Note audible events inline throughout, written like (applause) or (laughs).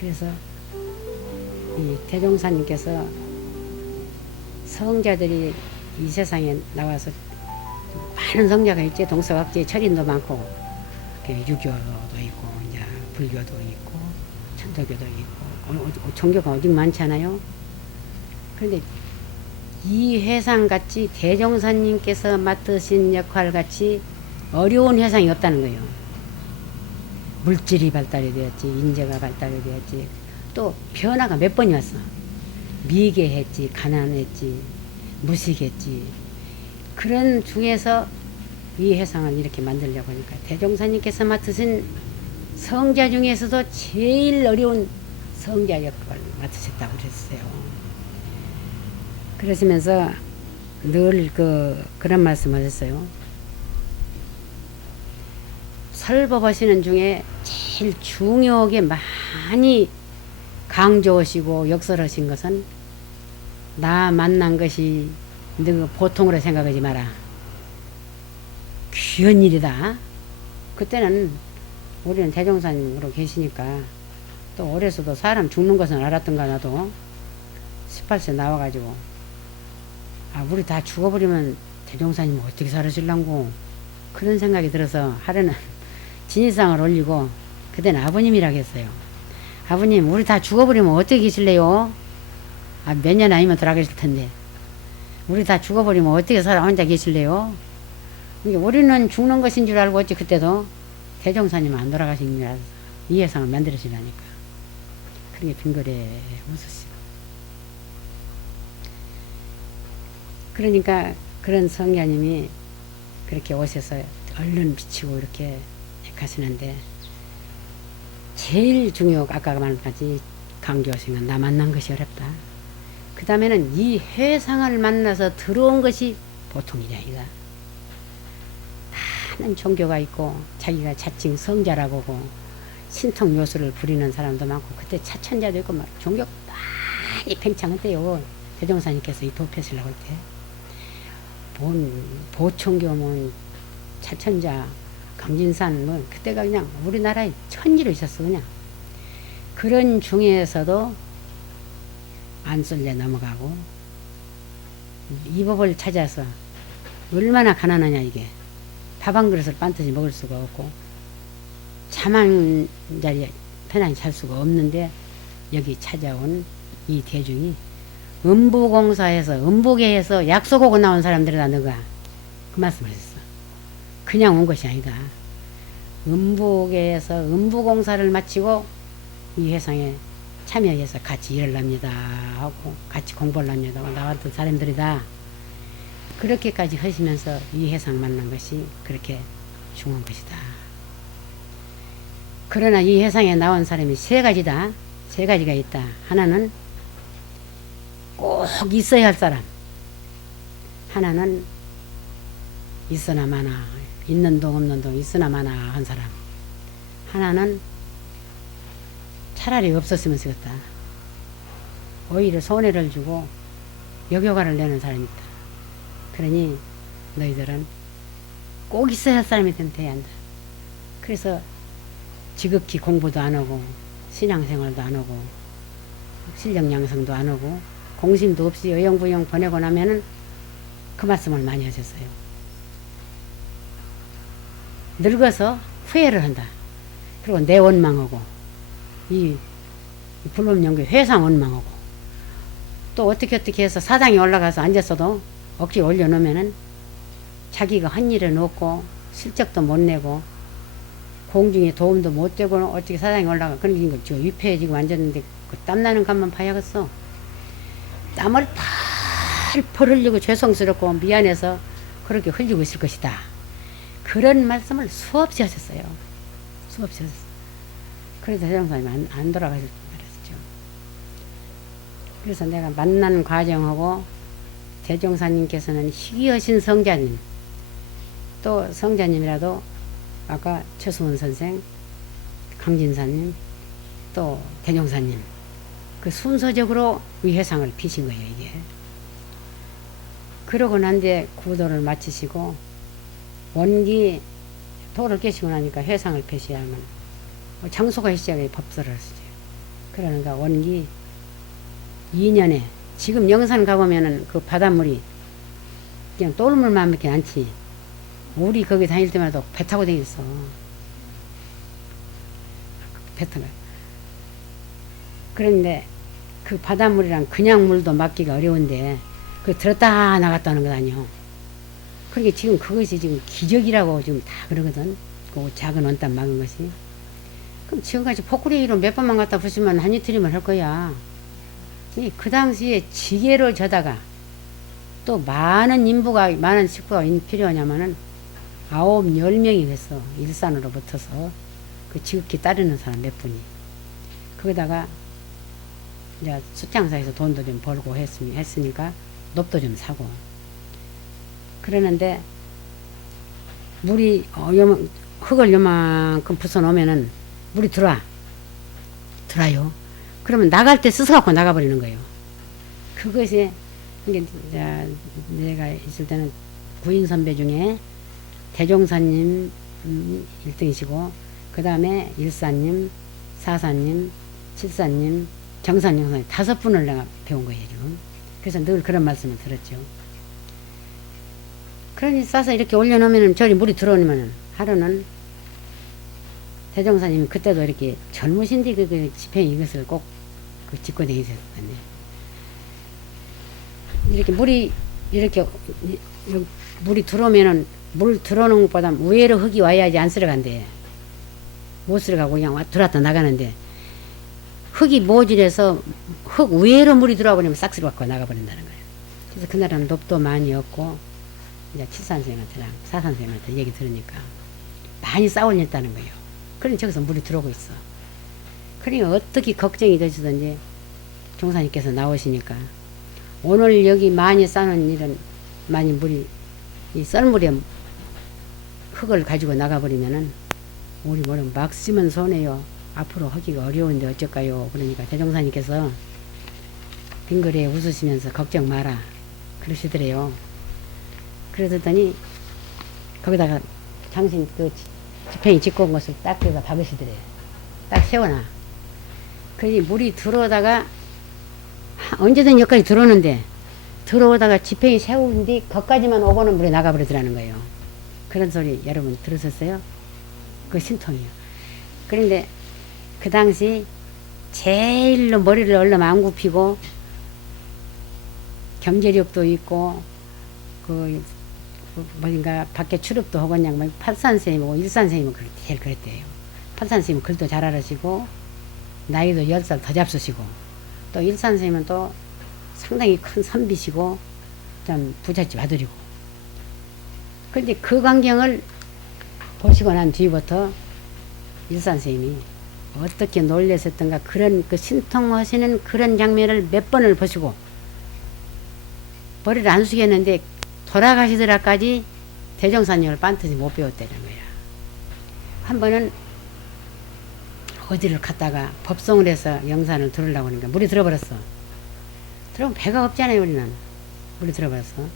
그래서 이 대종사님께서 성자들이 이 세상에 나와서 많은 성자가 있지 동서각지에 철인도 많고 유교도 있고 이제 불교도 있고 천도교도 있고 어, 어, 종교가 어디 많잖아요. 그런데 이 회상 같이 대종사님께서 맡으신 역할 같이 어려운 회상이 없다는 거예요. 물질이 발달이 되었지, 인재가 발달이 되었지, 또 변화가 몇 번이 왔어. 미개했지, 가난했지, 무식했지. 그런 중에서 이 회상을 이렇게 만들려고 하니까 대종사님께서 맡으신 성자 중에서도 제일 어려운 성자 역할을 맡으셨다고 그랬어요. 그러시면서 늘 그, 그런 말씀 하셨어요. 설법하시는 중에 제일 중요하게 많이 강조하시고 역설하신 것은 나 만난 것이 너 보통으로 생각하지 마라. 귀한 일이다. 그때는 우리는 대종사님으로 계시니까 또 어려서도 사람 죽는 것은 알았던가 나도 18세 나와가지고 아 우리 다 죽어버리면 대종사님 어떻게 살으실랑고 그런 생각이 들어서 하루는 진일상을 올리고 그때는 아버님이라고 했어요. 아버님 우리 다 죽어버리면 어떻게 계실래요? 아, 몇 년 아니면 돌아가실 텐데 우리 다 죽어버리면 어떻게 살아 혼자 계실래요? 우리는 죽는 것인 줄 알고 어찌 그때도 대종사님 안 돌아가신 줄 알아서 이 예상을 만들으시라니까 그렇게 빙그레 웃으시고 그러니까 그런 성자님이 그렇게 오셔서 얼른 비치고 이렇게 가시는데 제일 중요 아까 말까지 강조하신 건 나 만난 것이 어렵다. 그 다음에는 이 회상을 만나서 들어온 것이 보통이냐 이가. 많은 종교가 있고 자기가 자칭 성자라고 보고 신통 묘수를 부리는 사람도 많고 그때 차천자도 있고 막 종교 많이 팽창했대요. 대종사님께서 이 도표시려고 할 때. 본 보청교문 차천자 강진산 뭐 그때가 그냥 우리나라에 천지로 있었어 그냥. 그런 중에서도 안쏠려 넘어가고 이 법을 찾아서 얼마나 가난하냐 이게. 밥 한 그릇을 반듯이 먹을 수가 없고 잠 한 자리에 편안히 잘 수가 없는데 여기 찾아온 이 대중이 음부공사에서 음부계에서 약속하고 나온 사람들이다 너가 그 말씀을 했어 그냥 온 것이 아니다. 음부계에서 음부공사를 마치고 이 회상에 참여해서 같이 일을 합니다 하고 같이 공부를 합니다. 나왔던 사람들이다. 그렇게까지 하시면서 이 회상 만난 것이 그렇게 중요한 것이다. 그러나 이 회상에 나온 사람이 세 가지다. 세 가지가 있다. 하나는 꼭 있어야 할 사람. 하나는 있으나 마나 있는 동 없는 동 있으나 마나 한 사람. 하나는 차라리 없었으면 좋겠다. 오히려 손해를 주고 역효과를 내는 사람이 있다. 그러니 너희들은 꼭 있어야 할 사람이 돼야 한다. 그래서 지극히 공부도 안 하고 신앙생활도 안 하고 실력 양성도 안 하고 공심도 없이 여영부영 보내고 나면은 그 말씀을 많이 하셨어요. 늙어서 후회를 한다. 그리고 내 원망하고 이 불법연구 회상 원망하고 또 어떻게 어떻게 해서 사당에 올라가서 앉았어도 억지 올려놓으면은 자기가 한 일은 없고 실적도 못 내고 공중에 도움도 못 되고 어떻게 사당에 올라가 그런 거 지금 위패해지고 앉았는데 그 땀나는 것만 봐야겠어. 땀을 펄펄 흘리고 죄송스럽고 미안해서 그렇게 흘리고 있을 것이다. 그런 말씀을 수없이 하셨어요. 수없이 하셨어요. 그래서 대장사님이 안, 안 돌아가실 말했죠. 그래서 내가 만난 과정하고 대종사님께서는 희귀하신 성자님, 또 성자님이라도 아까 최수원 선생, 강진사님, 또 대종사님, 그 순서적으로 위회상을 피신 거예요, 이게. 그러고 난 뒤에 구도를 마치시고, 원기 도를 깨시고 나니까 회상을 펴셔야만, 장소가 시작에 법설을 하시죠. 그 그러는가 원기 2년에 지금 영산 가보면은 그 바닷물이 그냥 똘물만 밖에 않지. 우리 거기 다닐 때마다 배 타고 다녔어. 배 타고. 그런데 그 바닷물이랑 그냥 물도 막기가 어려운데 그 들었다 나갔다 하는 것 아니요. 그러니까 지금 그것이 지금 기적이라고 지금 다 그러거든. 그 작은 원단 막은 것이. 그럼 지금까지 포크레이로 몇 번만 갖다 부시면 한 이틀이면 할 거야. 이그 당시에 지게를 저다가 또 많은 인부가 많은 식구가 인- 필요하냐면은 아홉 열 명이 됐어 일산으로 붙어서 그 지극히 따르는 사람 몇 분이 거기다가 이제 숫장사에서 돈도 좀 벌고 했으니 했으니까 넙도 좀 사고 그러는데 물이 어, 요만, 흙을 요만큼 부숴 놓으면은 물이 들어와 들어요 그러면 나갈 때 씻어갖고 나가버리는 거예요 그것이 이게 내가 있을 때는 구인 선배 중에 대종사님 음, 1등이시고 그 다음에 일사님, 사사님, 칠사님, 정사님 다섯 분을 내가 배운 거예요 지금. 그래서 늘 그런 말씀을 들었죠. 그러니 싸서 이렇게 올려놓으면 저리 물이 들어오면 하루는 대종사님이 그때도 이렇게 젊으신데 그, 그 집회 이것을 꼭 그 짚고 다니셨거든요. 이렇게 물이 이렇게 물이 들어오면은 물 들어오는 것보다 우회로 흙이 와야지 안 쓸어간대. 못 쓸어가고 그냥 와- 들어왔다 나가는데 흙이 모질해서 흙 우회로 물이 들어와 버리면 싹 쓸어 갖고 나가버린다는 거예요. 그래서 그날은 롭도 많이 없고 이제 칠산생한테랑 사산생한테 얘기 들으니까 많이 싸울렸다는 거예요. 그러니 저기서 물이 들어오고 있어. 그러니까 어떻게 걱정이 되시든지 종사님께서 나오시니까 오늘 여기 많이 싸는 일은 많이 물이 이 썰물에 흙을 가지고 나가버리면은 우리 뭐는 막 쓰면 손해요. 앞으로 하기가 어려운데 어쩔까요? 그러니까 대종사님께서 빙그레 웃으시면서 걱정 마라 그러시더래요. 그러더니 거기다가 당신 그 지팽이 짓고 온 것을 딱 여기다 박으시더래요. 딱 세워놔. 그러니 물이 들어오다가 언제든 여기까지 들어오는데 들어오다가 지팽이 세운 뒤 거기까지만 오고는 물이 나가버리더라는 거예요. 그런 소리 여러분 들으셨어요? 그 신통이요. 그런데 그 당시 제일로 머리를 얼른 안 굽히고 경제력도 있고 그 뭐인가 밖에 출입도 하고 그냥 뭐 팔산 선생님하고 일산 선생님은 그렇- 제일 그랬대요. 팔산 선생님은 글도 잘 알으시고 나이도 열 살 더 잡수시고 또 일산 선생님은 또 상당히 큰 선비시고 좀 부잣집 아들이고 근데 그 광경을 보시고 난 뒤부터 일산 선생님이 어떻게 놀랬었던가 그런 그 신통하시는 그런 장면을 몇 번을 보시고 머리를 안 숙였는데 돌아가시더라까지 대종사님을 반드시 못 배웠다는 거야. 한 번은 어디를 갔다가 법성을 해서 영산을 들으려고 하니까 물이 들어버렸어. 들어면 배가 없잖아요, 우리는. 물이 들어버렸어.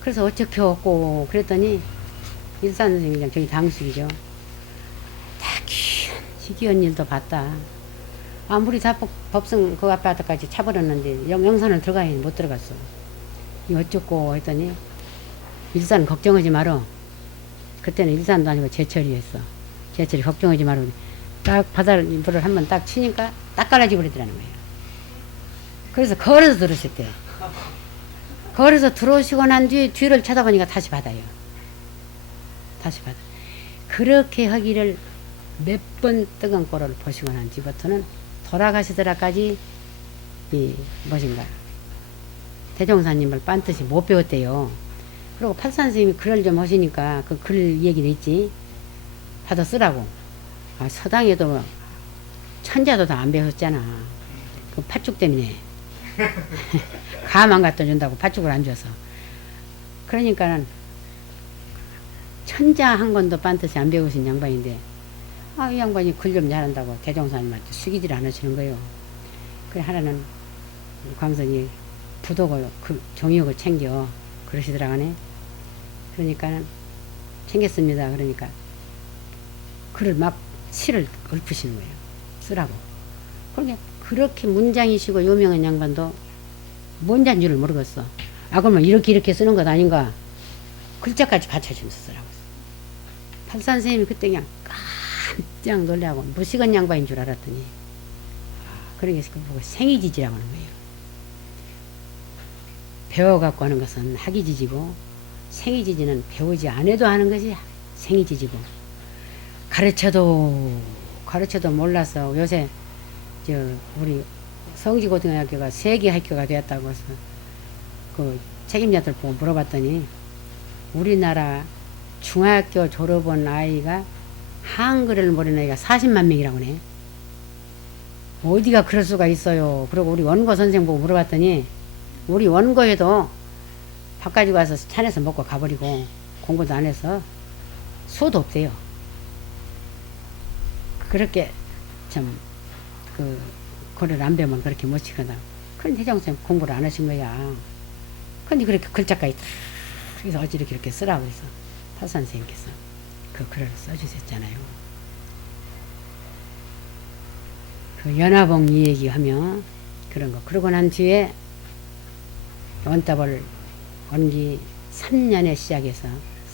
그래서 어떻게 없고 그랬더니 일산 선생님이랑 저기 당숙이죠. 다 귀한 희귀한 일도 봤다. 아무리 다 법- 법성 그 아파트까지 차버렸는데 영, 영산을 들어가야 못 들어갔어. 이 어쩌고 했더니 일산 걱정하지 마라. 그때는 일산도 아니고 제철이었어. 제철이 걱정하지 마라. 딱 바다를 물을 한 번 딱 치니까 딱 갈라지 버리더라는 거예요. 그래서 걸어서 들으셨대요. 걸어서 들어오시고 난 뒤에 뒤를 쳐다보니까 다시 바다요. 다시 바다. 그렇게 하기를 몇 번 뜨거운 꼴을 보시고 난 뒤부터는 돌아가시더라까지 이 무엇인가 대종사님을 반드시 못 배웠대요. 그리고 팔산 선생님이 글을 좀 하시니까 그 글 얘기도 있지. 받아 쓰라고. 아, 서당에도 천자도 다 안 배웠잖아. 그 팥죽 때문에. (laughs) 가만 갖다 준다고 팥죽을 안 줘서. 그러니까는 천자 한 권도 반드시 안 배우신 양반인데 아, 이 양반이 글 좀 잘한다고 대종사님한테 숙이질 않으시는 거예요. 그래 하나는 광선이 부독을 그 종이역을 챙겨 그러시더라가네. 그러니까 챙겼습니다. 그러니까 글을 막 시를 읊으시는 거예요. 쓰라고. 그러니까 그렇게 문장이시고 유명한 양반도 뭔자인 줄을 모르겠어. 아 그러면 이렇게 이렇게 쓰는 것 아닌가? 글자까지 받쳐주면서 쓰라고. 팔산 선생님이 그때 그냥 깜짝 놀라고 무식한 양반인 줄 알았더니 아, 그러게 그 보고 생이지지라고 하는 거예요. 배워갖고 하는 것은 학이 지지고 생이 지지는 배우지 안 해도 하는 것이 생이 지지고 가르쳐도 가르쳐도 몰라서 요새 저 우리 성지고등학교가 세계 학교가 되었다고 해서 그 책임자들 보고 물어봤더니 우리나라 중학교 졸업한 아이가 한글을 모르는 아이가 40만 명이라고 네 어디가 그럴 수가 있어요. 그리고 우리 원고 선생 보고 물어봤더니 우리 원고에도 밥 가지고 와서 찬에서 먹고 가버리고 공부도 안 해서 수도 없대요. 그렇게 참 그 글을 안 배우면 그렇게 못 치거든. 그런데 혜정쌤 공부를 안 하신 거야. 근데 그렇게 글자까지 다 그래서 어찌 이렇게 쓰라고 해서 타 선생님께서 그 글을 써주셨잖아요. 그 연화봉 이 얘기하면 그런 거. 그러고 난 뒤에 원답을 원기 3년에 시작해서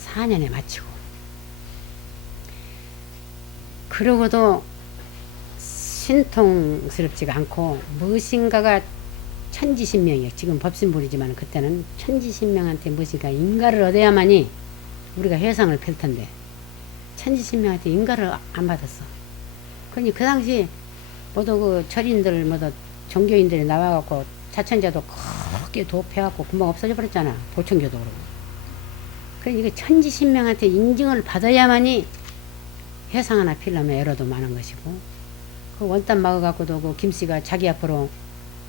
4년에 마치고 그러고도 신통스럽지가 않고 무엇인가가 천지신명이에요. 지금 법신불이지만 그때는 천지신명한테 무엇인가 인가를 얻어야만이 우리가 회상을 펼 텐데 천지신명한테 인가를 안 받았어. 그러니 그 당시 모두 그 절인들 모두 종교인들이 나와갖고 자천자도 크게 도패갖고 금방 없어져 버렸잖아. 보청교도 그러고. 그러니 이거 천지신명한테 인증을 받아야만이 회상 하나 필려면 애로도 많은 것이고 그 원단 막아갖고도 그 김씨가 자기 앞으로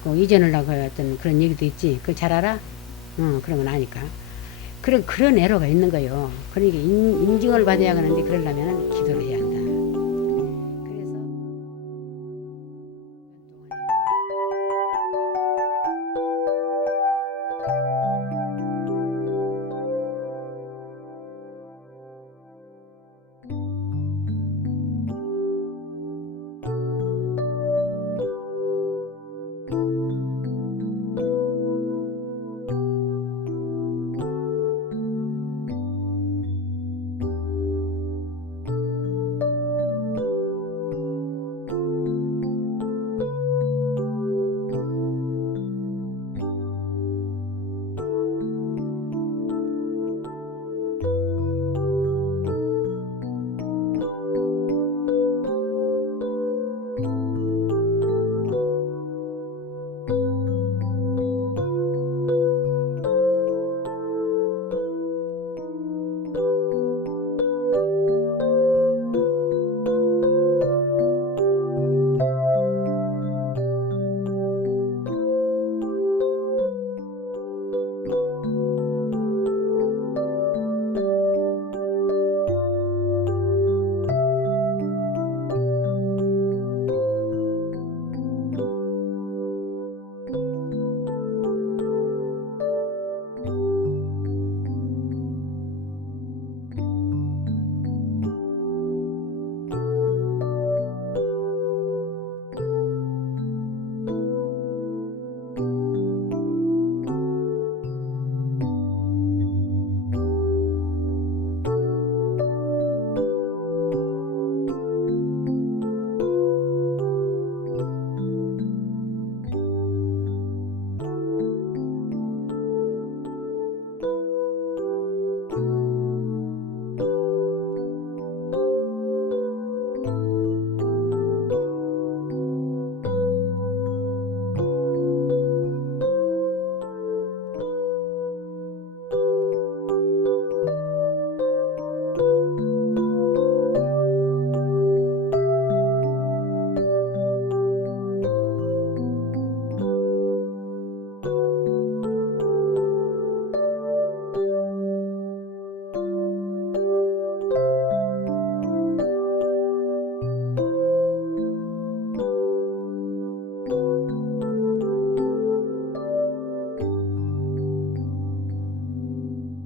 그 이전을 하고 했던 그런 얘기도 있지. 그거 잘 알아? 어, 그런 건 아니까. 그런, 그런 애로가 있는 거요. 그러니까 인, 인증을 받아야 하는데 그러려면 기도를 해야 한다.